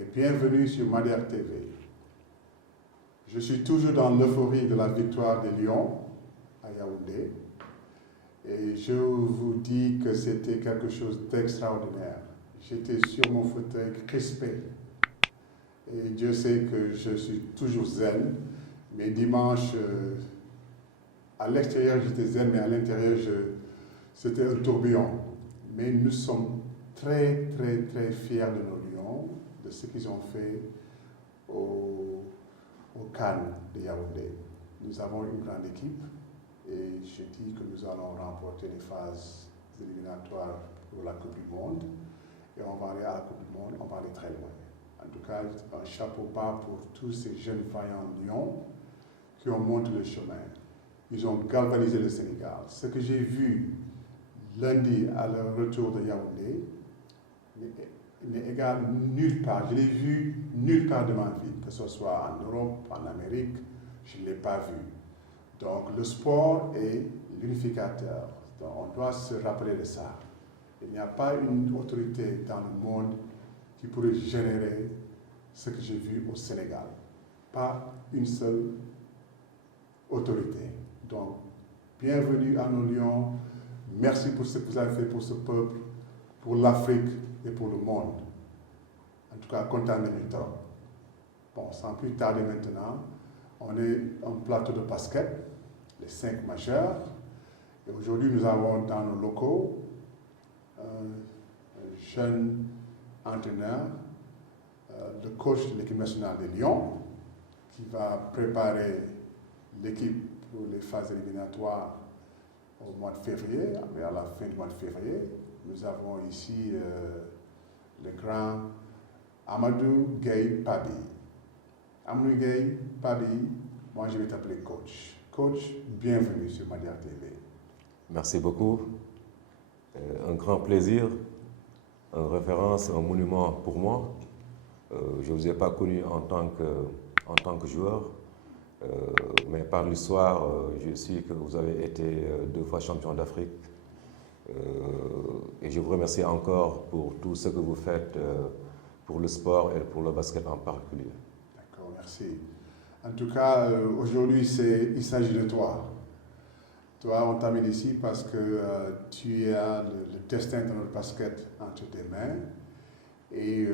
et bienvenue sur Madiar TV. Je suis toujours dans l'euphorie de la victoire des Lions à Yaoundé et je vous dis que c'était quelque chose d'extraordinaire. J'étais sur mon fauteuil crispé et Dieu sait que je suis toujours zen, mais dimanche, à l'extérieur j'étais zen, mais à l'intérieur c'était un tourbillon. Mais nous sommes très fiers de nos Lions, de ce qu'ils ont fait au CAN de Yaoundé. Nous avons une grande équipe et je dis que nous allons remporter les phases éliminatoires pour la Coupe du Monde et on va aller à la Coupe du Monde, on va aller très loin. En tout cas, un chapeau bas pour tous ces jeunes vaillants Lions qui ont montré le chemin. Ils ont galvanisé le Sénégal. Ce que j'ai vu lundi à leur retour de Yaoundé n'est égal nulle part. Je l'ai vu nulle part de ma vie, que ce soit en Europe, en Amérique, je ne l'ai pas vu. Donc le sport est l'unificateur. Donc on doit se rappeler de ça. Il n'y a pas une autorité dans le monde qui pourrait générer ce que j'ai vu au Sénégal. Pas une seule autorité. Donc, bienvenue à nos Lions. Merci pour ce que vous avez fait pour ce peuple, pour l'Afrique et pour le monde. En tout cas, content de trop. Bon, sans plus tarder maintenant, on est en plateau de basket, les 5 majeurs. Et aujourd'hui, nous avons dans nos locaux un jeune entraîneur, le coach de l'équipe nationale des Lions, qui va préparer l'équipe pour les phases éliminatoires au mois de février, mais à la fin du mois de février. Nous avons ici le grand Amadou Gueye Pabi. Amadou Gueye Pabi, moi je vais t'appeler coach. Coach, bienvenue sur Madiar TV. Merci beaucoup. Un grand plaisir, une référence, un monument pour moi. Je ne vous ai pas connu en tant que joueur, mais par l'histoire, je sais que vous avez été 2 fois champion d'Afrique. Et je vous remercie encore pour tout ce que vous faites pour le sport et pour le basket en particulier. D'accord, merci. En tout cas, aujourd'hui, il s'agit de toi. Toi, on t'a mis ici parce que tu as le destin de notre basket entre tes mains. Et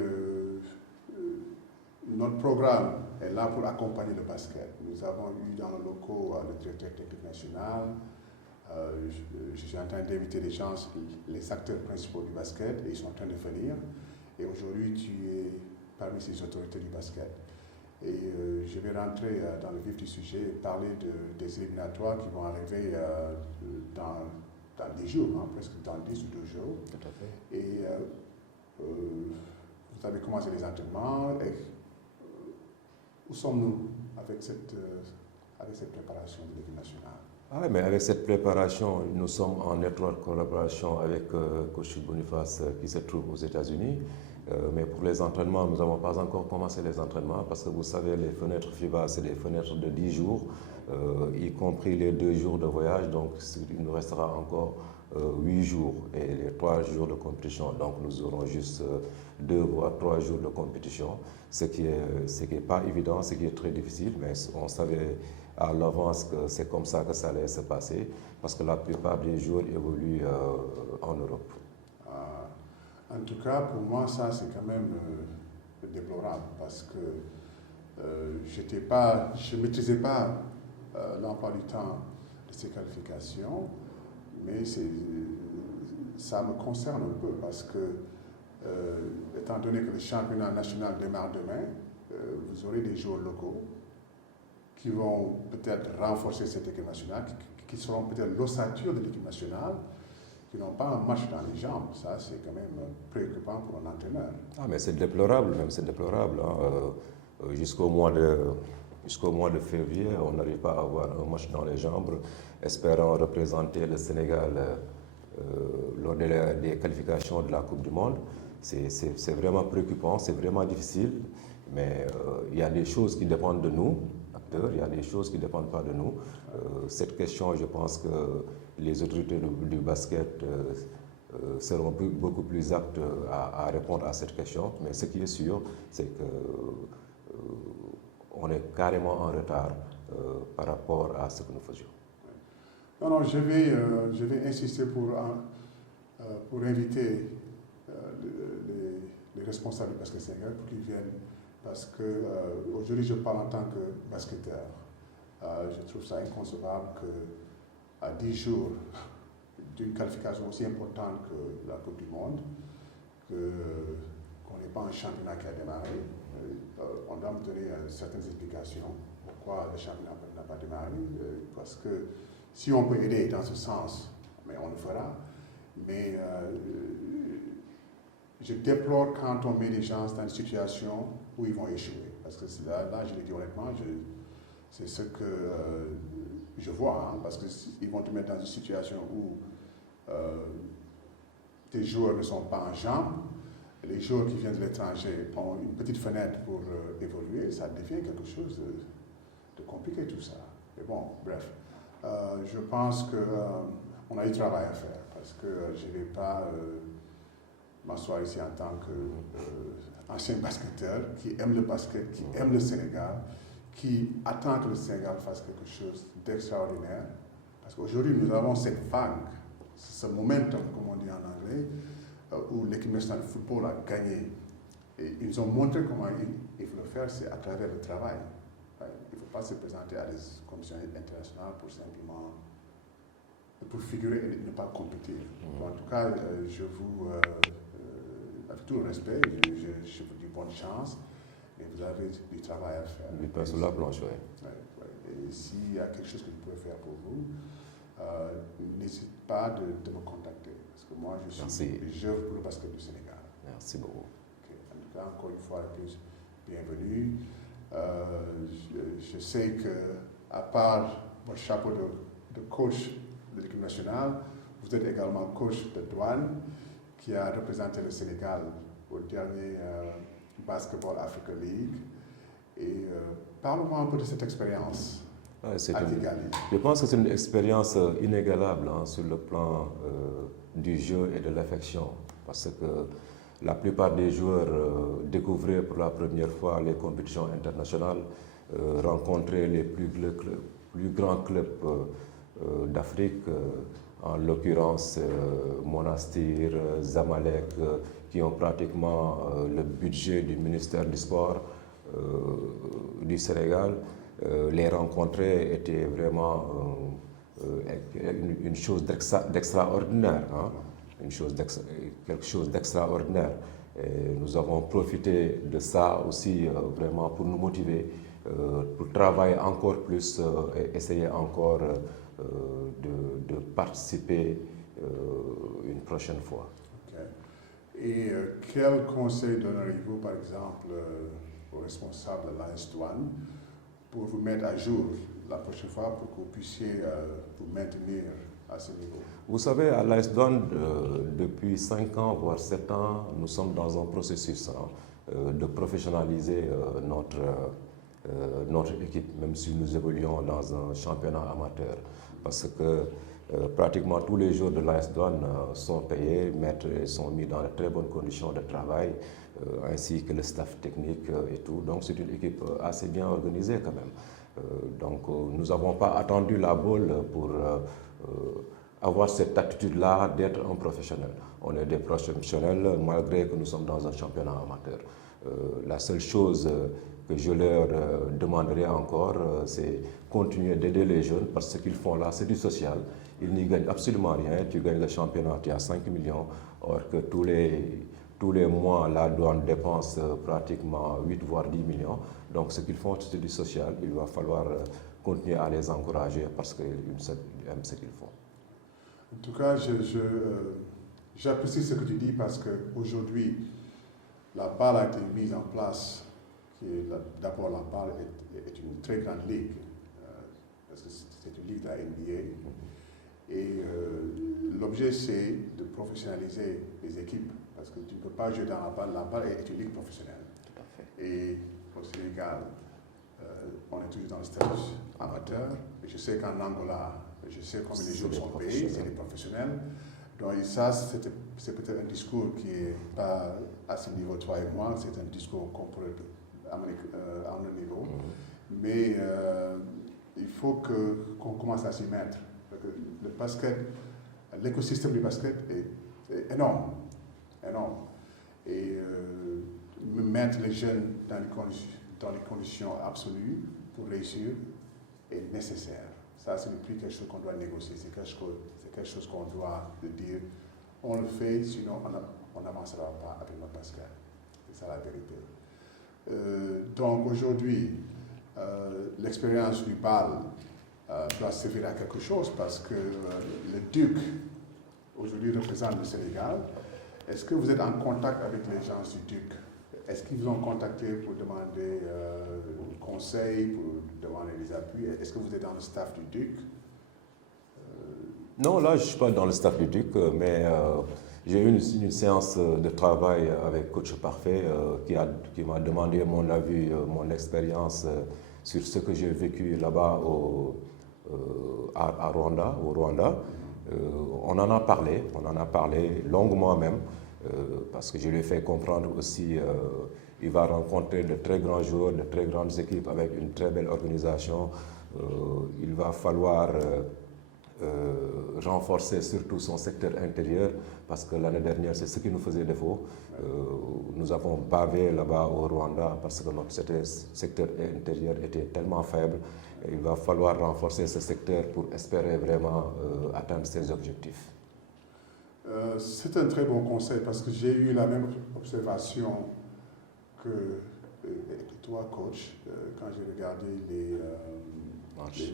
notre programme est là pour accompagner le basket. Nous avons eu dans le locaux le directeur technique national. Je suis en train d'inviter les gens, les acteurs principaux du basket, et ils sont en train de venir. Et aujourd'hui, tu es parmi ces autorités du basket. Et je vais rentrer dans le vif du sujet et parler des éliminatoires qui vont arriver dans 10 jours, hein, presque dans 10 ou 12 jours. Tout à fait. Et vous avez commencé les entraînements. Et, où sommes-nous avec cette préparation de l'équipe nationale? Ah oui, mais avec cette préparation, nous sommes en étroite collaboration avec coach Boniface qui se trouve aux États-Unis. Mais pour les entraînements, nous n'avons pas encore commencé les entraînements parce que vous savez, les fenêtres FIBA, c'est des fenêtres de 10 jours, y compris les 2 jours de voyage. Donc, il nous restera encore 8 jours et les 3 jours de compétition. Donc, nous aurons juste 2 voire 3 jours de compétition, ce qui est pas évident, ce qui est très difficile, mais on savait à l'avance que c'est comme ça que ça allait se passer parce que la plupart des joueurs évoluent en Europe. En tout cas, pour moi, ça, c'est quand même déplorable parce que je ne maîtrisais pas l'emploi du temps de ces qualifications, mais ça me concerne un peu parce que, étant donné que le championnat national démarre demain, vous aurez des joueurs locaux qui vont peut-être renforcer cette équipe nationale, qui seront peut-être l'ossature de l'équipe nationale, qui n'ont pas un match dans les jambes. Ça, c'est quand même préoccupant pour un entraîneur. Ah, mais c'est déplorable, même, c'est déplorable. Hein. Jusqu'au mois de février, on n'arrive pas à avoir un match dans les jambes, espérant représenter le Sénégal lors des qualifications de la Coupe du Monde. C'est vraiment préoccupant, c'est vraiment difficile, mais il y a des choses qui dépendent de nous, acteurs, il y a des choses qui ne dépendent pas de nous. Cette question, je pense que les autorités du basket seront beaucoup plus aptes à répondre à cette question. Mais ce qui est sûr, c'est qu'on est carrément en retard par rapport à ce que nous faisions. Non, non, je vais insister pour inviter les responsables du basket sénégalais pour qu'ils viennent, parce qu'aujourd'hui je parle en tant que basketteur. Je trouve ça inconcevable qu'à 10 jours d'une qualification aussi importante que la Coupe du Monde, qu'on n'ait pas un championnat qui a démarré. On doit me donner certaines explications pourquoi le championnat n'a pas démarré, parce que si on peut aider dans ce sens, mais on le fera. Mais je déplore quand on met les gens dans une situation où ils vont échouer. Parce que là je le dis honnêtement, c'est ce que je vois, hein, parce qu'ils vont te mettre dans une situation où tes joueurs ne sont pas en jambes, les joueurs qui viennent de l'étranger ont une petite fenêtre pour évoluer, ça devient quelque chose de compliqué tout ça. Mais bon, bref, je pense qu'on a du travail à faire, parce que je ne vais pas m'asseoir ici en tant qu'ancien basketteur qui aime le basket, qui aime le Sénégal, qui attend que le Sénégal fasse quelque chose d'extraordinaire. Parce qu'aujourd'hui, nous avons cette vague, ce momentum, comme on dit en anglais, où l'équipe nationale de football a gagné. Et ils ont montré comment il faut le faire, c'est à travers le travail. Il ne faut pas se présenter à des commissions internationales pour simplement pour figurer et ne pas compétir. En tout cas, je vous, avec tout le respect, je vous dis bonne chance. Et vous avez du travail à faire. Du pain sur la planche, oui. Et s'il y a quelque chose que je peux faire pour vous, n'hésitez pas de me contacter. Parce que moi, j'œuvre pour le basket du Sénégal. Merci beaucoup. Okay. En tout cas, encore une fois, plus bienvenue. Je sais qu'à part votre chapeau de coach de l'équipe nationale, vous êtes également coach de Douane, qui a représenté le Sénégal au dernier Basketball Africa League. Et parlons-moi un peu de cette expérience à Kigali. Je pense que c'est une expérience inégalable sur le plan du jeu et de l'affection, parce que la plupart des joueurs découvraient pour la première fois les compétitions internationales, rencontraient les plus grands clubs d'Afrique, en l'occurrence Monastir, Zamalek, qui ont pratiquement le budget du ministère du Sport du Sénégal. Les rencontrer était vraiment une chose d'extraordinaire, hein? Quelque chose d'extraordinaire. Nous avons profité de ça aussi vraiment pour nous motiver, pour travailler encore plus et essayer encore de participer une prochaine fois. Okay. Et quel conseil donneriez-vous, par exemple, aux responsables de l'AS Douane pour vous mettre à jour la prochaine fois pour que vous puissiez vous maintenir à ce niveau? Vous savez, à l'AS Douane, depuis 5 ans, voire 7 ans, nous sommes dans un processus de professionnaliser notre équipe, même si nous évoluons dans un championnat amateur. Parce que pratiquement tous les jours de l'AS Douane sont payés, maîtres sont mis dans de très bonnes conditions de travail, ainsi que le staff technique et tout. Donc c'est une équipe assez bien organisée quand même. Donc nous n'avons pas attendu la boule pour avoir cette attitude-là d'être un professionnel. On est des professionnels malgré que nous sommes dans un championnat amateur. La seule chose que je leur demanderai encore, c'est continuer d'aider les jeunes parce que ce qu'ils font là, c'est du social. Ils n'y gagnent absolument rien. Tu gagnes le championnat, tu as 5 millions, or que tous les mois, la douane dépense pratiquement 8 voire 10 millions. Donc ce qu'ils font, c'est du social. Il va falloir continuer à les encourager parce qu'ils aiment ce qu'ils font. En tout cas, j'apprécie ce que tu dis parce qu'aujourd'hui, la balle a été mise en place. D'abord, la balle est une très grande ligue, parce que c'est une ligue de la NBA. Et l'objet, c'est de professionnaliser les équipes, parce que tu ne peux pas jouer dans la balle est une ligue professionnelle. Tout à fait. Et au Sénégal, on est toujours dans le statut amateur. Et je sais qu'en Angola, je sais combien les joueurs sont payés, c'est des professionnels. Donc ça, c'est peut-être un discours qui n'est pas à ce niveau, toi et moi, c'est un discours qu'on pourrait amener à un niveau. Mais il faut qu'on commence à s'y mettre. Parce que le basket, l'écosystème du basket est énorme. Énorme. Et mettre les jeunes dans les conditions absolues pour réussir est nécessaire. Ça, ce n'est plus quelque chose qu'on doit négocier, c'est quelque chose qu'on doit dire. On le fait, sinon on n'avancera pas avec notre basket. C'est ça la vérité. Donc aujourd'hui, l'expérience du BAL doit servir à quelque chose parce que le Duc aujourd'hui représente le Sénégal. Est-ce que vous êtes en contact avec les gens du Duc? Est-ce qu'ils vous ont contacté pour demander conseil, pour demander des appuis? Est-ce que vous êtes dans le staff du Duc? Non, là, je ne suis pas dans le staff du Duc, mais j'ai eu une séance de travail avec Coach Parfait qui m'a demandé mon avis, mon expérience sur ce que j'ai vécu là-bas au Rwanda. On en a parlé longuement même, parce que je lui ai fait comprendre aussi il va rencontrer de très grands joueurs, de très grandes équipes avec une très belle organisation. Il va falloir renforcer surtout son secteur intérieur parce que l'année dernière, c'est ce qui nous faisait défaut. Nous avons bavé là-bas au Rwanda parce que notre secteur intérieur était tellement faible. Et il va falloir renforcer ce secteur pour espérer vraiment atteindre ses objectifs. C'est un très bon conseil parce que j'ai eu la même observation que toi, coach, quand j'ai regardé les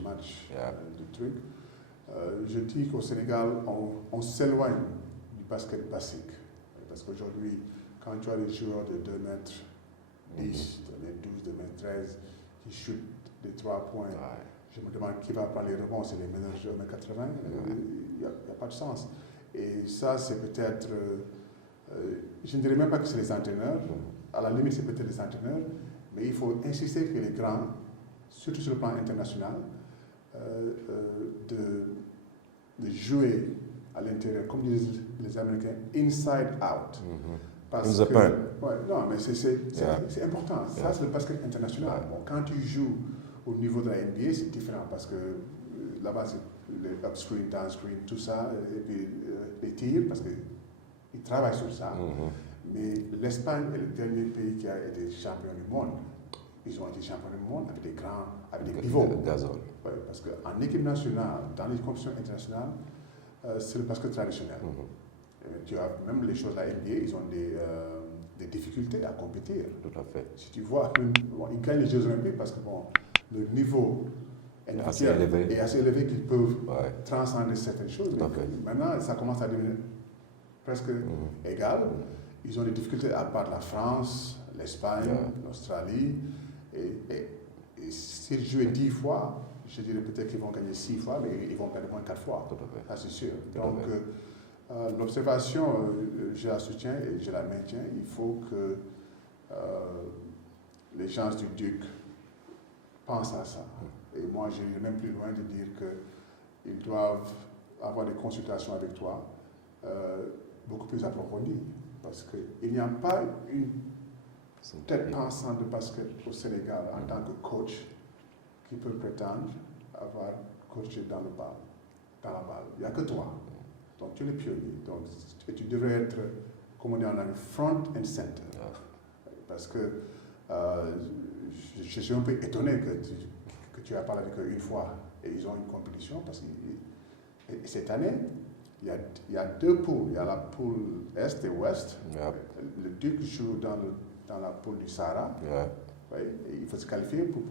matchs du truc. Je dis qu'au Sénégal, on s'éloigne du basket basique. Parce qu'aujourd'hui, quand tu as des joueurs de 2 mètres 10, 2 mètres 12, 2 mètres 13, qui chutent des 3 points, je me demande qui va prendre les rebonds, c'est les meilleurs joueurs de 80, il n'y a pas de sens. Et ça, c'est peut-être, je ne dirais même pas que c'est les entraîneurs, à la limite, c'est peut-être les entraîneurs, mais il faut insister que les grands, surtout sur le plan international, de jouer à l'intérieur, comme disent les Américains, inside out. Parce que, non, mais c'est important. Ça, c'est le basket international. Bon, quand tu joues au niveau de la NBA, c'est différent parce que là-bas, c'est le upscreen, downscreen, tout ça, et puis les tirs, parce qu'ils travaillent sur ça. Mais l'Espagne est le dernier pays qui a été champion du monde. Ils ont été champions du monde avec des grands, avec des pivots. Ouais, parce qu'en équipe nationale, dans les compétitions internationales, c'est le basket traditionnel. Tu as même les choses de la NBA, ils ont des difficultés à compétir. Tout à fait. Si tu vois, ils gagnent les Jeux Olympiques parce que le niveau est assez élevé qu'ils peuvent transcender certaines choses. Maintenant, ça commence à devenir presque égal. Ils ont des difficultés à part la France, l'Espagne, l'Australie. Et s'ils jouaient 10 fois, je dirais peut-être qu'ils vont gagner 6 fois, mais ils vont perdre moins 4 fois. Ça, c'est sûr. Donc, l'observation, je la soutiens et je la maintiens. Il faut que les gens du Duc pensent à ça. Et moi, j'irai même plus loin de dire qu'ils doivent avoir des consultations avec toi beaucoup plus approfondies. Parce qu'il n'y a pas une tête pensante de basket au Sénégal en tant que coach qui peut prétendre avoir coaché dans la balle. Il n'y a que toi. Donc tu es le pionnier. Donc tu devrais être, comme on dit en anglais, front and center. Parce que je suis un peu étonné que tu as parlé avec eux une fois et ils ont une compétition parce que cette année, il y a 2 poules. Il y a la poule Est et Ouest. Le Duc joue dans la poule du Sahara. Et il faut se qualifier pour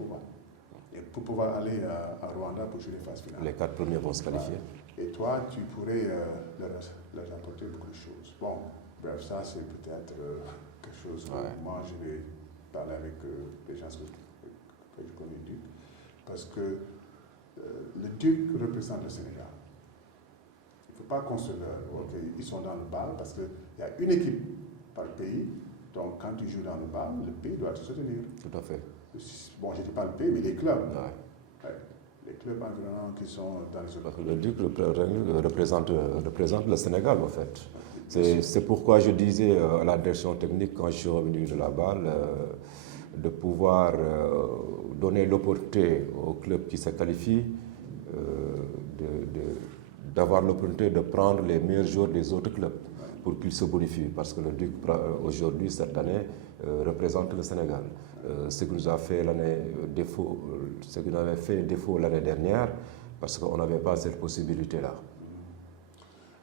pouvoir aller à Rwanda pour jouer les phases finales. Les 4 premiers vont se qualifier. Et toi, tu pourrais leur apporter beaucoup de choses. Bon, bref, ça c'est peut-être quelque chose que moi je vais parler avec les gens que je connais du Duc. Parce que le Duc représente le Sénégal. Il ne faut pas qu'on se leurre. Ils sont dans le bal parce qu'il y a une équipe par pays. Donc, quand tu joues dans le bal, le pays doit te soutenir. Tout à fait. Bon, je ne dis pas le pays, mais les clubs. Les les clubs environnants qui sont dans les autres. Parce que le Duc représente le Sénégal, en fait. C'est pourquoi je disais à la direction technique, quand je suis revenu de la balle, de pouvoir donner l'opportunité aux clubs qui se qualifient d'avoir l'opportunité de prendre les meilleurs joueurs des autres clubs pour qu'ils se bonifient. Parce que le Duc, aujourd'hui, cette année, représente le Sénégal. Ce qui nous a fait défaut, ce qui nous avait fait défaut l'année dernière, parce qu'on n'avait pas cette possibilité-là.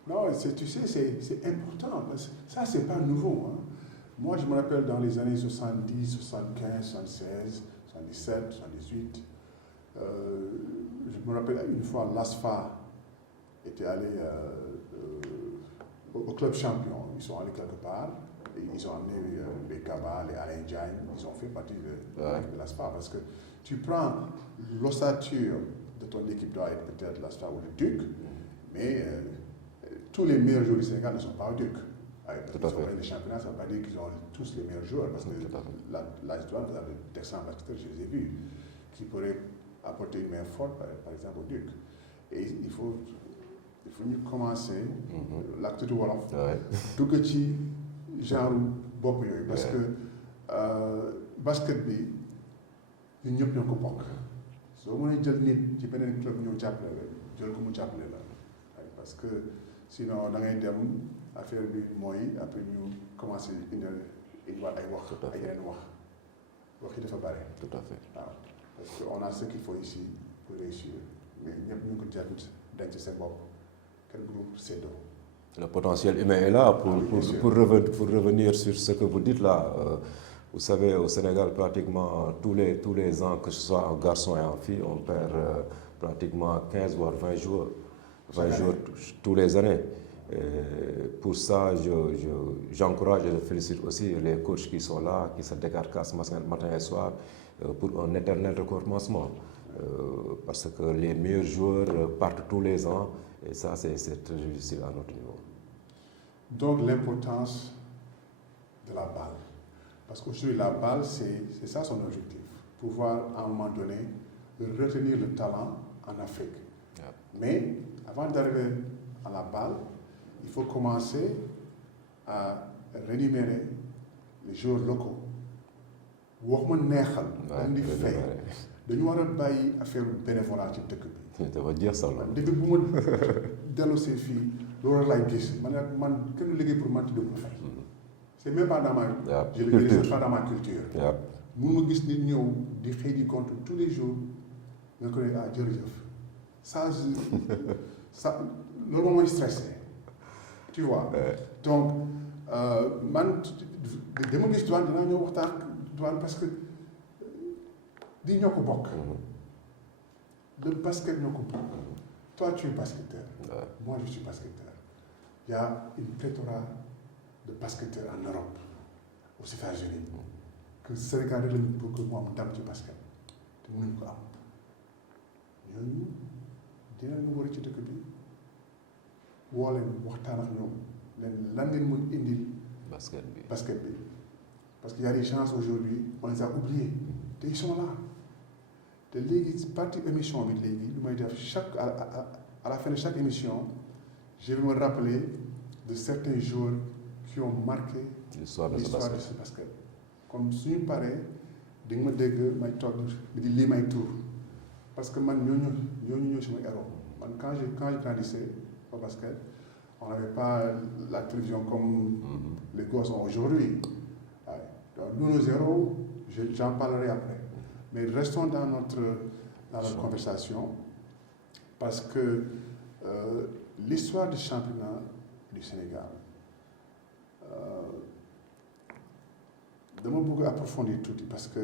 Non, tu sais, c'est important, parce que ça, c'est pas nouveau. Hein. Moi, je me rappelle dans les années 70, 75, 76, 77, 78, je me rappelle une fois, l'ASFA était allé au club champion. Ils sont allés quelque part, et ils ont amené les Kaba, les Alain Diagne, ils ont fait partie de l'ASFA, parce que tu prends l'ossature de ton équipe, doit être peut-être l'ASFA ou le Duc, mais tous les meilleurs joueurs du Sénégal ne sont pas au Duc. Ils ont gagné les championnats, ça ne veut pas dire qu'ils ont tous les meilleurs joueurs, parce que l'histoire, vous avez d'excellents basketteurs, je les ai vus, qui pourraient apporter une main forte, par exemple, au Duc. Et il faut mieux commencer l'acte de Wolof, dugg ci genre bopp yooyu, parce que basket bi ñun ñëpp ñoo ko bokk. soo mënee jël nit ci beneen club ñëw jàppale la jël ko mu jàppale la parce que sinon da ngay dem affaire bi mooy après ñu commencé indiwaat ay wax ay yeneen wax yi dafa bare. Tout à fait. waaw parce que on a ce qu'il faut ici pour réussir mais ñëpp ñu ngi ko jël denc seen bopp kenn du séddoo. Le potentiel humain est là pour revenir sur ce que vous dites là. Vous savez, au Sénégal, pratiquement tous les ans, que ce soit en garçon et en fille, on perd pratiquement 15 voire 20 joueurs. 20 jours tous les années. Et pour ça, j'encourage et je félicite aussi les coachs qui sont là, qui se décarcassent matin et soir pour un éternel recommencement. Parce que les meilleurs joueurs partent tous les ans et ça, c'est très difficile à notre niveau. Donc l'importance de la balle. Parce qu'aujourd'hui, la balle, c'est ça son objectif. Pouvoir, à un moment donné, retenir le talent en Afrique. Yeah. Mais avant d'arriver à la balle, il faut commencer à rémunérer les joueurs locaux. waxuma neexal. dañ di fay dañu war a bàyyi affaire bénévolat ci dëkk bi. ça veut dire ça la. depuis bu ma delloosee fii loolu laay gis man kenn liggéey pour man tudd ko fay. c'est même pas dans ma. je le dis c'est pas dans ma culture. mun nga gis nit ñëw di xëy di compte tous les jours nga ko ne jërëjëf ça loolu moom mooy stressé tu vois. donc man dama gis douane dinaa ñëw waxtaan douane parce que di ñoo ko bokk. le basket ñoo ko bokk. toi tu es basketteur. moi je suis basketteur. il y a une pléthora de basketteurs en Europe aux États-Unis que Sénégal rek lañu bëgg mu am ndam ci basket te mënuñ ko am ñooñu dinañu war ci dëkk bi woo leen waxtaan ak ñoom leen lan ngeen mën indil basket bi parce que y a des gens aujourd'hui on les a oubliés te ils sont là te léegi partie émission bi léegi lu may def à la fin de chaque émission je vais me rappeler de certains joueurs qui ont marqué l'histoire de ce basket. Comme suñu paree di nga ma dégg may toog di lii may tour parce que man ñooñu sama héros man quand je grandissais au basket on n'avait pas la télévision comme les gosses ont aujourd'hui. Donc nous nos héros j'en parlerai après mais restons dans notre conversation parce que l'histoire du championnat du Sénégal dama bëgg approfondir tuuti parce que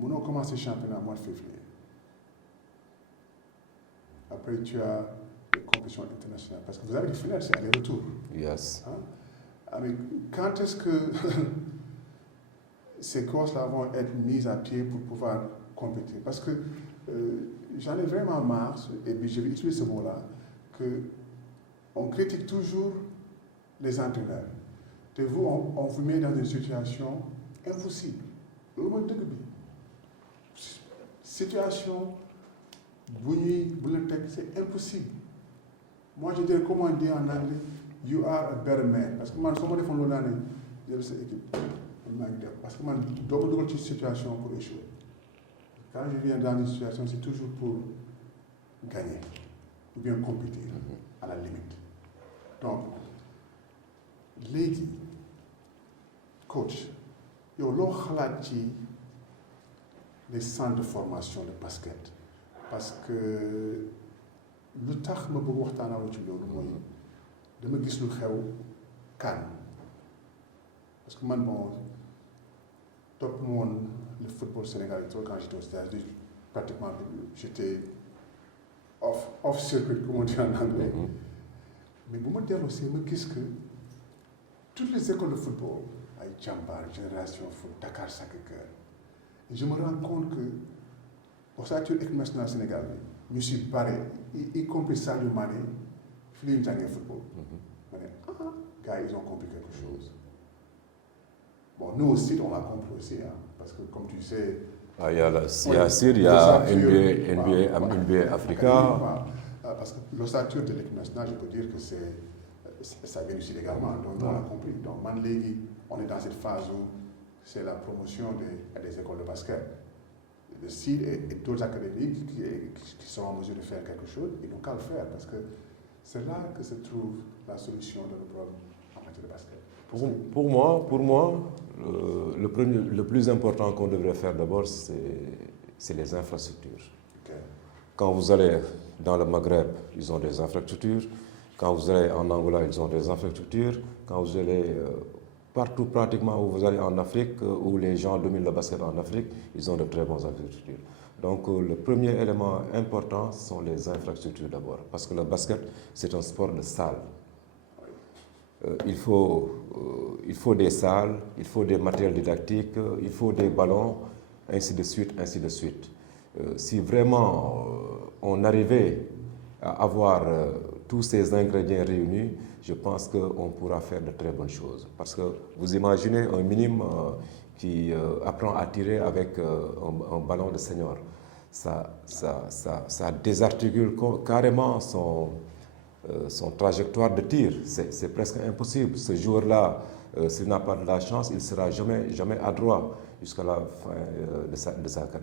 mënoo commencer championnat mois de février après tu as les compétitions internationales parce que vous avez des finales c'est aller-retour. Yes. Mais quand est-ce que ces courses-là vont être mises à pied pour pouvoir compétir parce que j'en ai vraiment marre et puis je vais utiliser ce mot-là que on critique toujours les entraîneurs. Et vous, on vous met dans une situation impossible. Loolu mooy dëgg bi situation c'est impossible. Moi, je dirais, comment dire en anglais, you are a better man. Parce que moi, si je fais l'année, je vais cette équipe. Parce que moi, je dois me une situation pour échouer. Quand je viens dans une situation, c'est toujours pour gagner ou bien compétir, à la limite. Donc, léegi coach yow loo xalaat ci les centres de formation de basket parce que lu tax ma bëgg waxtaanoo ci loolu mooy dama gis lu xew CAN parce que man bon topp moon le football sénégalais trop quand j'étais aux États-Unis pratiquement j'étais off circuit comme on dit en anglais mais bu ma dellu see ma gis que toutes les écoles de football, ay Jambar, Génération Foot, Dakar Sacré-Cœur, et je me rends compte que ossature équipe nationale Sénégal ñu si bare y compris Sadio Mané fi la ñu jàngee football. Ma ne gars ils ont compris quelque chose. Bon nous aussi on a compris aussi parce que comme tu sais. Il y a NBA Africa. Parce que l'ossature de l'équipe nationale, je peux dire que ça vient aussi légalement, donc on a compris. Donc, on est dans cette phase où c'est la promotion des écoles de basket. Le CID et d'autres académies qui sont en mesure de faire quelque chose, ils n'ont qu'à le faire parce que c'est là que se trouve la solution de nos problèmes en matière de basket. Pour moi, le plus important qu'on devrait faire d'abord, c'est les infrastructures. Okay. Quand vous allez dans le Maghreb, ils ont des infrastructures. Quand vous allez en Angola, ils ont des infrastructures. Quand vous allez partout pratiquement où vous allez en Afrique, où les gens dominent le basket en Afrique, ils ont de très bonnes infrastructures. Donc le premier élément important sont les infrastructures d'abord. Parce que le basket, c'est un sport de salle. Il faut des salles, il faut des matériels didactiques, il faut des ballons, ainsi de suite, ainsi de suite. Si vraiment on arrivait à avoir tous ces ingrédients réunis, je pense qu'on pourra faire de très bonnes choses. Parce que vous imaginez un minime qui apprend à tirer avec un ballon de senior. Ça désarticule carrément son trajectoire de tir. C'est presque impossible. Ce joueur-là, s'il n'a pas de la chance, il ne sera jamais adroit jusqu'à la fin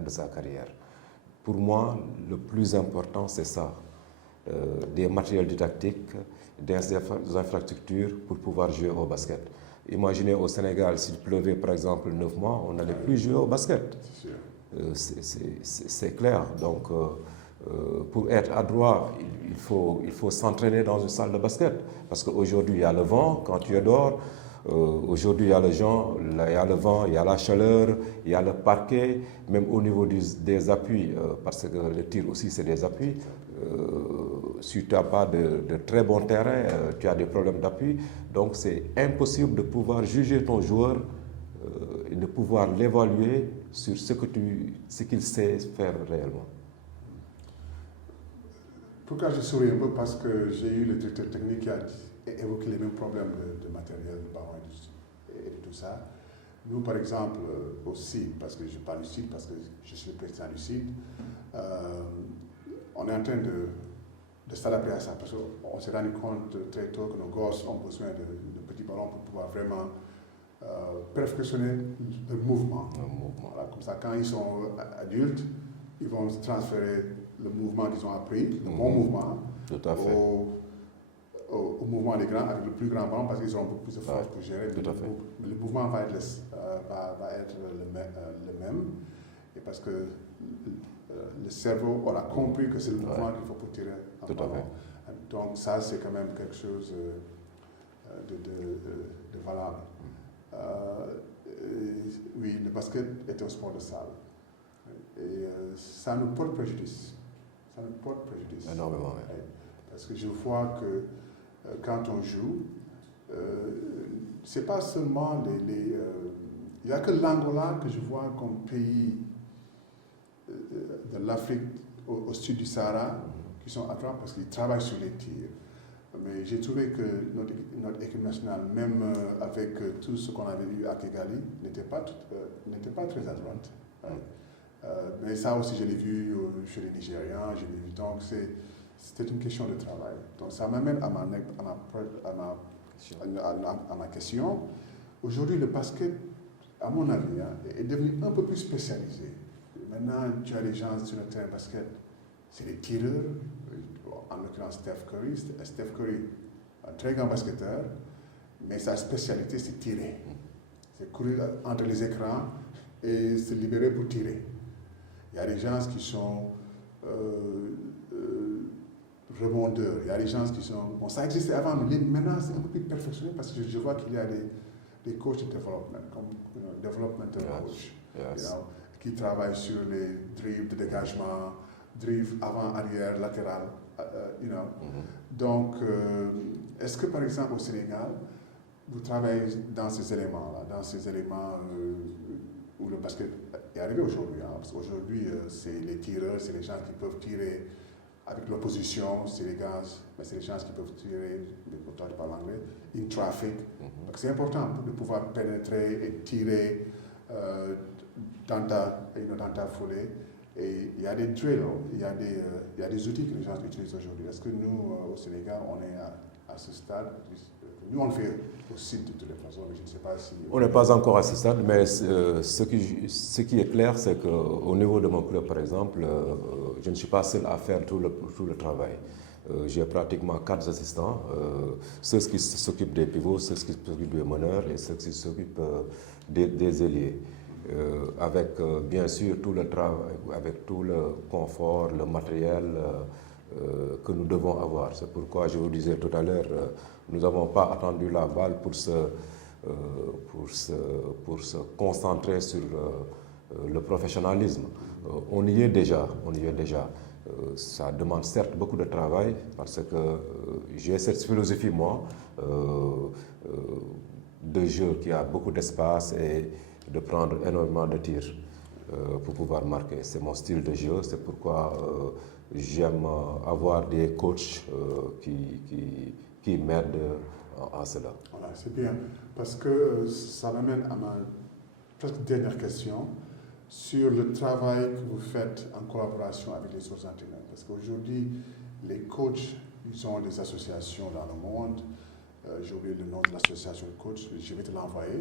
de sa carrière. Pour moi, le plus important, c'est ça. Des matériels didactiques, des infrastructures pour pouvoir jouer au basket. Imaginez au Sénégal, s'il pleuvait par exemple 9 mois, on n'allait plus jouer au basket. C'est clair. Donc, pour être adroit, il faut s'entraîner dans une salle de basket. Parce qu'aujourd'hui, il y a le vent quand tu es dehors. Aujourd'hui, il y a le vent, il y a la chaleur, il y a le parquet, même au niveau des appuis, parce que le tir aussi, c'est des appuis. Si tu n'as pas de très bon terrain, tu as des problèmes d'appui. Donc, c'est impossible de pouvoir juger ton joueur et de pouvoir l'évaluer sur ce qu'il sait faire réellement. Pourquoi je souris un peu? Parce que j'ai eu le directeur technique qui a évoqué les mêmes problèmes de matériel, de ballon et tout ça. Nous, par exemple, au CID, parce que je parle du CID, parce que je suis le président du CID, on est en train de s'adapter à ça, parce qu'on s'est rendu compte très tôt que nos gosses ont besoin de petits ballons pour pouvoir vraiment perfectionner le mouvement. Voilà, comme ça, quand ils sont adultes, ils vont transférer le mouvement qu'ils ont appris, le bon mouvement, tout à fait. Au mouvement des grands, avec le plus grand ballon, parce qu'ils auront beaucoup plus de force pour gérer. Le mouvement va être le même, et parce que le cerveau aura compris que c'est le mouvement qu'il faut pour tirer un ballon. Donc ça, c'est quand même quelque chose de valable. Oui, le basket est un sport de salle. Et ça nous porte préjudice. Énormément. Oui. Parce que je vois que quand on joue, c'est pas seulement il n'y a que l'Angola que je vois comme pays de l'Afrique au sud du Sahara qui sont adroits parce qu'ils travaillent sur les tirs. Mais j'ai trouvé que notre équipe nationale, même avec tout ce qu'on avait vu à Kigali, n'était pas très adroite. Mais ça aussi, je l'ai vu chez les Nigérians, je l'ai vu. Donc, c'était une question de travail. Donc, ça m'amène à ma question. Aujourd'hui, le basket, à mon avis, est devenu un peu plus spécialisé. Maintenant, tu as des gens sur le terrain basket, c'est des tireurs, en l'occurrence Steph Curry. Steph Curry, un très grand basketteur, mais sa spécialité, c'est tirer. C'est courir entre les écrans et se libérer pour tirer. Il y a des gens qui sont rebondeurs, il y a des gens qui sont... Bon, ça existait avant, mais maintenant, c'est un peu plus perfectionné parce que je vois qu'il y a des coachs de développement, comme developmental coach, qui travaillent sur les dribbles de dégagement, dribbles avant, arrière, latéral, Donc, est-ce que par exemple au Sénégal, vous travaillez dans ces éléments-là, où le basket est arrivé aujourd'hui, parce qu'aujourd'hui, c'est les tireurs, c'est les gens qui peuvent tirer avec l'opposition, c'est les gars, mais c'est les gens qui peuvent tirer, toi tu parles anglais, in traffic. Donc c'est important de pouvoir pénétrer et tirer dans ta foulée. Et il y a des drills, il y a des outils que les gens utilisent aujourd'hui. Est-ce que nous, au Sénégal, on est à ce stade? Nous, on le fait aussi de toutes les façons, mais je ne sais pas si... On n'est pas encore à ce stade, mais ce qui est clair, c'est qu'au niveau de mon club, par exemple, je ne suis pas seul à faire tout le travail. J'ai pratiquement 4 assistants, ceux qui s'occupent des pivots, ceux qui s'occupent des meneurs et ceux qui s'occupent des ailiers. Avec bien sûr tout le travail, avec tout le confort, le matériel que nous devons avoir. C'est pourquoi je vous disais tout à l'heure, nous n'avons pas attendu la balle pour se concentrer sur le professionnalisme. On y est déjà. Ça demande certes beaucoup de travail parce que j'ai cette philosophie, moi, de jeu qui a beaucoup d'espace et de prendre énormément de tirs pour pouvoir marquer. C'est mon style de jeu, c'est pourquoi j'aime avoir des coachs qui m'aident à cela. Voilà, c'est bien, parce que ça m'amène à ma presque dernière question sur le travail que vous faites en collaboration avec les autres entraîneurs. Parce qu'aujourd'hui, les coachs, ils ont des associations dans le monde. J'ai oublié le nom de l'association de coachs, je vais te l'envoyer.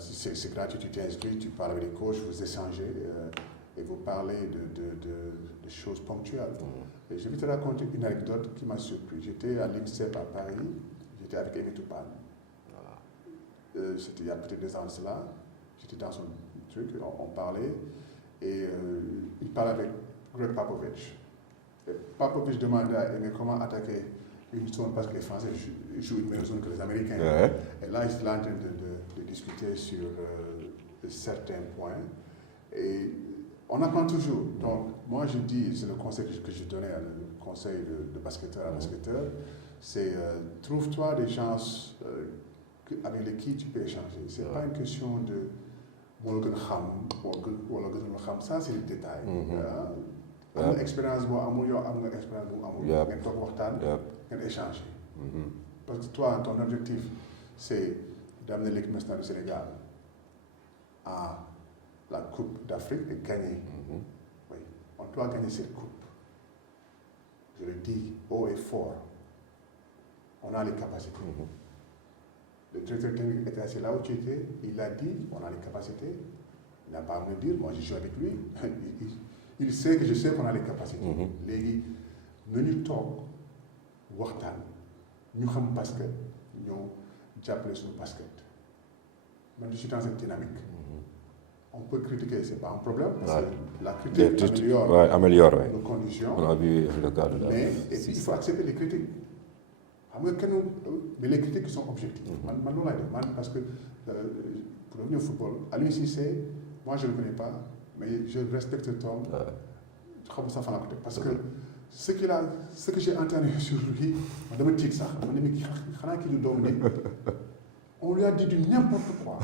C'est gratuit, tu t'inscris, tu parles avec les coachs, vous échangez et vous parlez de choses ponctuelles. Et je vais te raconter une anecdote qui m'a surpris. J'étais à l'INSEP à Paris, j'étais avec Amy Toupane. C'était il y a peut-être 2 ans de cela. J'étais dans son truc, on parlait, et il parlait avec Greg Popovich. Et Popovich demandait à Amy comment attaquer une zone parce que les Français jouent une meilleure zone que les Américains. Et là, ils sont en train de discuter sur certains points. Et on apprend toujours. Donc, moi, je dis, c'est le conseil que je donnais, le conseil de basketteur à basketteur, c'est trouve-toi des gens avec lesquels tu peux échanger. Ce n'est pas une question de ça, c'est le détail. Am expérience boo amul yow am nga expérience bu amul. ngeen toog waxtaan ngeen échanger. Parce que toi, ton objectif, c'est d'amener l'équipe nationale du Sénégal à la Coupe d'Afrique et gagner. Oui, on doit gagner cette coupe. Je le dis haut et fort. On a les capacités. Le directeur technique était assis là où tu étais, il a dit, on a les capacités. Il n'a pas à me le dire, moi je joue avec lui. Il sait que je sais qu'on a les capacités. Léegi nañu toog waxtaan ñu xam basket ñoo jàppale suñu basket. Man je suis dans cette dynamique. On peut critiquer, c'est pas un problème parce que la critique améliore nos conditions. On a vu le cas de là. Mais et puis, il faut accepter les critiques. Mais les critiques sont objectives. Parce que pour revenir au football, à l'UCC, moi je ne le connais pas, mais je respecte Tom. Parce que ce que j'ai entendu sur lui, on lui a dit du n'importe quoi.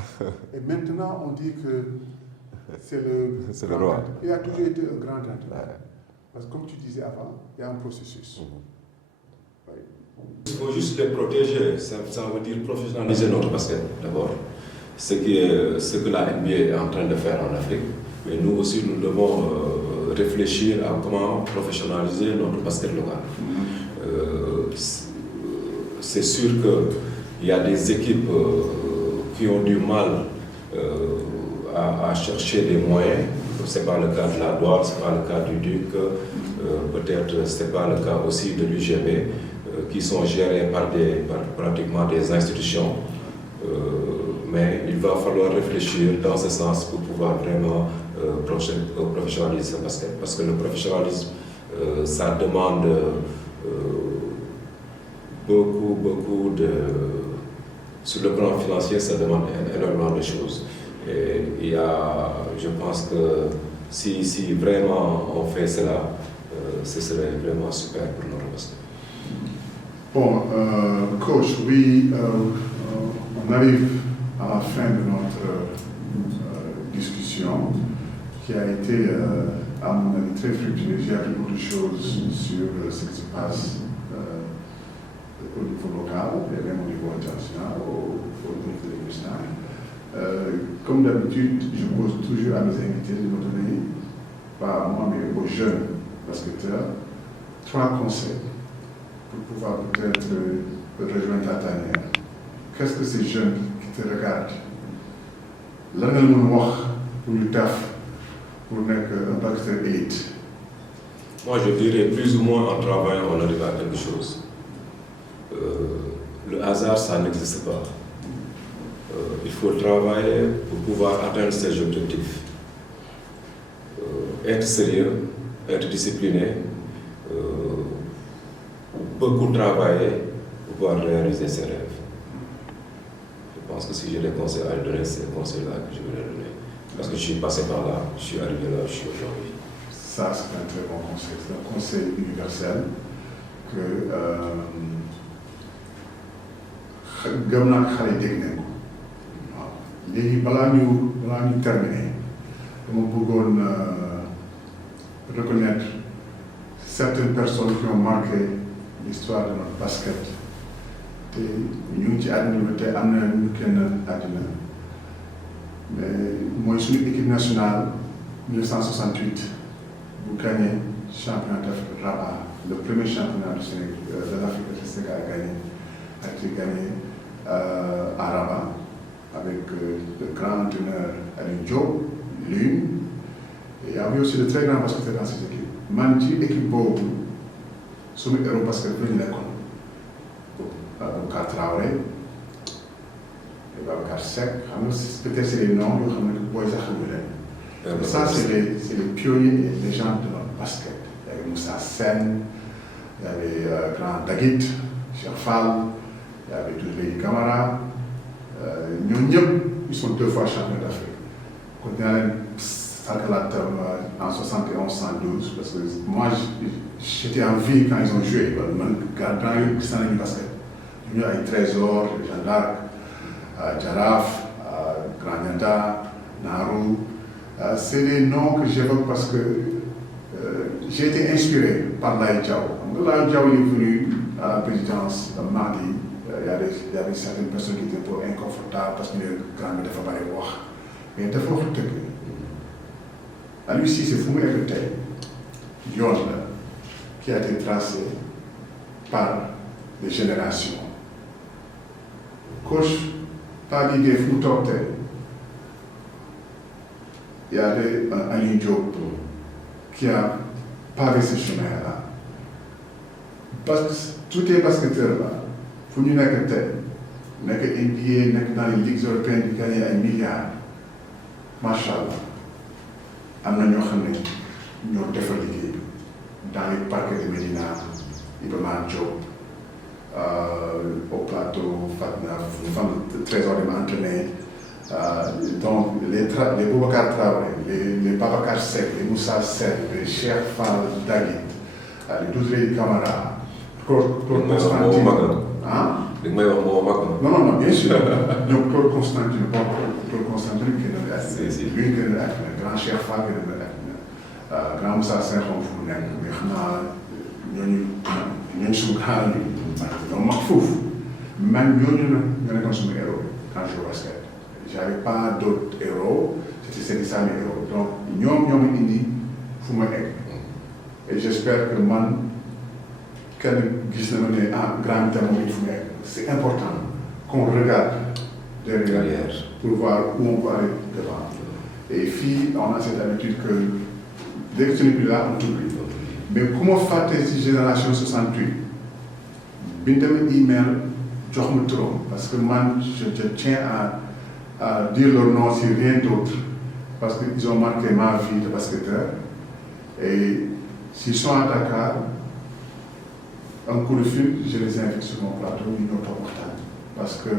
Et maintenant, on dit que c'est le roi. Il a toujours été un grand entraîneur. Parce que comme tu disais avant, il y a un processus. Il faut juste les protéger, ça veut dire professionnaliser notre basket d'abord. Ce que la NBA est en train de faire en Afrique. Mais nous aussi, nous devons réfléchir à comment professionnaliser notre basket local. C'est sûr qu'il y a des équipes qui ont du mal à chercher des moyens. Ce n'est pas le cas de la Douane, ce n'est pas le cas du Duc, peut-être ce n'est pas le cas aussi de l'UGB, qui sont gérés par pratiquement des institutions. Mais il va falloir réfléchir dans ce sens pour pouvoir vraiment professionnaliser ce basket. Parce que le professionnalisme, ça demande beaucoup de... Sur le plan financier, ça demande énormément de choses. Et il y a, je pense que si vraiment on fait cela, ce serait vraiment super pour notre basket. Bon, coach, oui, on arrive à la fin de notre discussion qui a été, à mon avis, très fructueuse. J'ai appris beaucoup de choses sur ce qui se passe au niveau local et même au niveau international, au niveau de l'Union. Comme d'habitude, je pose toujours à mes invités de me donner, pas à moi, mais aux jeunes basketteurs, 3 conseils pour pouvoir peut-être rejoindre la tanière. Qu'est-ce que ces jeunes qui te regardent, lan nga mën wax pour ñu taf pour nekk un basketteur élite? Moi, je dirais plus ou moins en travaillant, on arrive à quelque chose. Le hasard, ça n'existe pas. Il faut travailler pour pouvoir atteindre ses objectifs. Être sérieux, être discipliné, beaucoup travailler pour pouvoir réaliser ses rêves. Je pense que si j'ai des conseils à donner, c'est ces conseils-là que je vais les donner. Parce que je suis passé par là, je suis arrivé là, je suis aujourd'hui. Ça, c'est un très bon conseil. C'est un conseil universel que gëm naa xale dégg nañ ko. waaw léegi balaa ñu terminer dama bëggoon reconnaître certaines personnes qui ont marqué l'histoire de notre basket te ñu ngi ci àdduna bi te am na ñu kenn àdduna mais mooy suñu équipe nationale 1968 bu gagné championnat d'Afrique Rabat, le premier championnat du Sénégal de l'Afrique que le Sénégal a gagné à Rabat avec le grand entraîneur Alain Diop, l'une. Et il y avait aussi de très grands basketteurs dans cette équipe. Man ci équipe boobu suñu héros basket bi la ñu nekkoon Boubacar Traoré et Babacar Seck xam nga peut-être c'est les noms yoo xam ne booy sax xamuñu leen. Ça c'est les pionniers et les légendes de notre basket. Il y avait Moussa Sène, il y avait grand Daguit, Cheikh Fall, il y avait Touzley Camara. Ñoom ñëpp ils sont 2 fois champions d'Afrique. Kon dinaa leen sàkkalaat en 71-112 parce que moi j'étais en vie quand ils ont joué. Man grand yëpp gis naa nañu basket. ñu ay Trésor, Jeanne d'Arc, Jaraaf, Grand Nianda, Naarou. C'est des noms que j'évoque parce que j'ai été inspiré par Laye Diaw. Laye Diaw est venu à la présidence mardi. Il y avait certaines personnes qui étaient un peu inconfortables parce que le grand bi dafa bari wax mais dafa wax dëgg. Aliou Cissé fu mu egg tey yoon la qui a été tracé par des générations. Coach Pape Gueye fu mu toog tey il y avait un Alain Diop qui a pavé ce chemin-là. Parce que tous les basketteurs-là, fu ñu nekk tey nekk NBA nekk dans les ligues européennes di gagner ay milliards macha allah am na ñoo xam ne ñoo defar liggéey dans les parcs de Médina Iba Mar Diop au plateau Fatna Trésor de m'entraîner. Donc les Boubacar Traoré, les Babacar Seck, les Moussa Sène, les Cheikh Fall Daguit, les Touzley Camara, Claude Constantine. Non, bien sûr. Donc Claude Constantine, Claude Constantine qui est le lui qui est le grand Cheikh Fall qui est le grand Moussa Sène comme vous n'êtes, mais ñooñu suñu xaaral bi ñoom mag foofu man ñooñu nag ñoo nekkoon suma héros quand je jouais au basket. J'avais pas d'autres héros, c'était ça mes héros. donc ñoom ñoo ma indi fu ma egg et j'espère que man kenn gis na ma ne grand thème moom fu ma egg. C'est important qu'on regarde derrière pour voir où on peut aller devant. Et fii on a cette habitude que dès que tu n'es plus là on t'oublie. Mais ku ma fàtte ci génération 68 bi ñu demee email jox ma turam parce que man je tiens à dire leur nom si rien d'autre parce que ils ont marqué ma vie de basketteur et s'ils sont à Dakar un coup de fil je les invite sur mon plateau ñu ñëw toog waxtaan parce que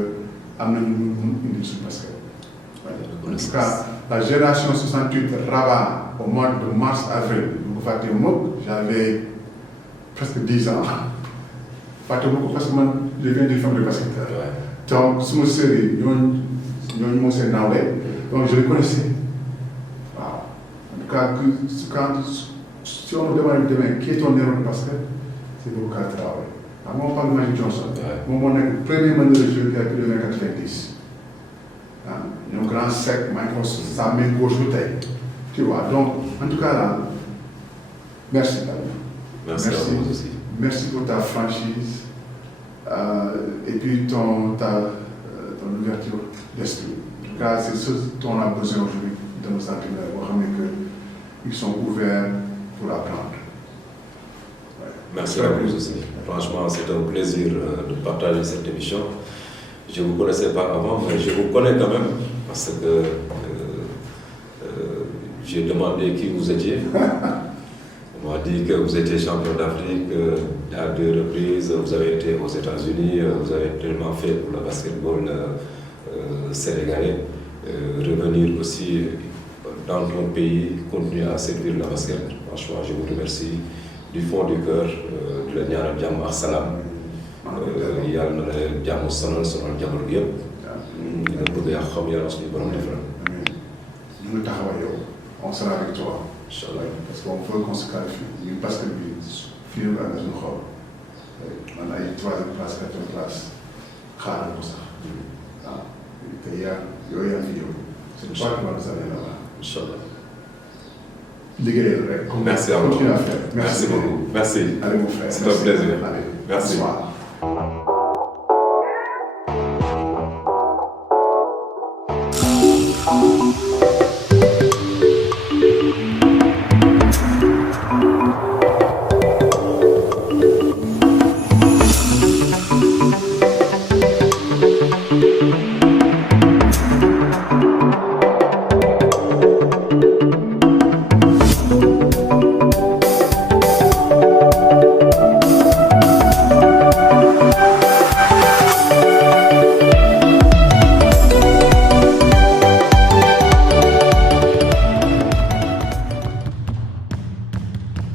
am nañu lu mun indi suñu basket. En tout cas la génération 68 Rabat au mois de mars avril bu ko fàtte mukk j'avais presque 10 ans fàtte mukk parce que man je viens d'une famille de basketteurs donc suma sœur yi ñooñu moo seen nawle donc je les connaissais waaw en tout cas quand si on me demande demain qui est ton héros de basket c'est Boubacar Traoré. On parle de Magic Johnson. Moom moo nekk premier meneur de jeu qui a pu donner 90. ñoom grand sec maa ngi ko sa main gauche ba tey tu vois donc en tout cas là merci. Merci à vous aussi. Merci pour ta franchise et puis ton ouverture d'esprit. En tout cas c'est ce dont on a besoin aujourd'hui de nos entraîneurs boo xam ne que ils sont ouverts pour apprendre. Merci à vous aussi. Franchement, c'est un plaisir de partager cette émission. Je ne vous connaissais pas avant, mais je vous connais quand même parce que j'ai demandé qui vous étiez. On m'a dit que vous étiez champion d'Afrique à 2 reprises, vous avez été aux États-Unis, vous avez tellement fait pour le basketball sénégalais. Revenir aussi dans ton pays, continuer à servir le basket. Franchement, je vous remercie du fond du cœur di la ñaanal jàmm ak salaam yàlla na la jàmm sonal jamono bi yëpp li nga bëgg yaa xam yàlla suñu borom defal. ñu ngi taxaw yow on sera avec toi. Inch'Allah. Parce qu'on veut qu'on se qualifie ñun basket bi fii la nga suñu xol man ay 3e classe 4e classe xaaral ko sax waaw te yooyu yaa fi ñëw c'est pas que ça vient là-bas. Inch'Allah. Liggéeyal rek. Merci à vous. Continue à faire. Merci beaucoup. Merci. Allez mon frère. C'est un plaisir. Allez. Merci. Bonsoir.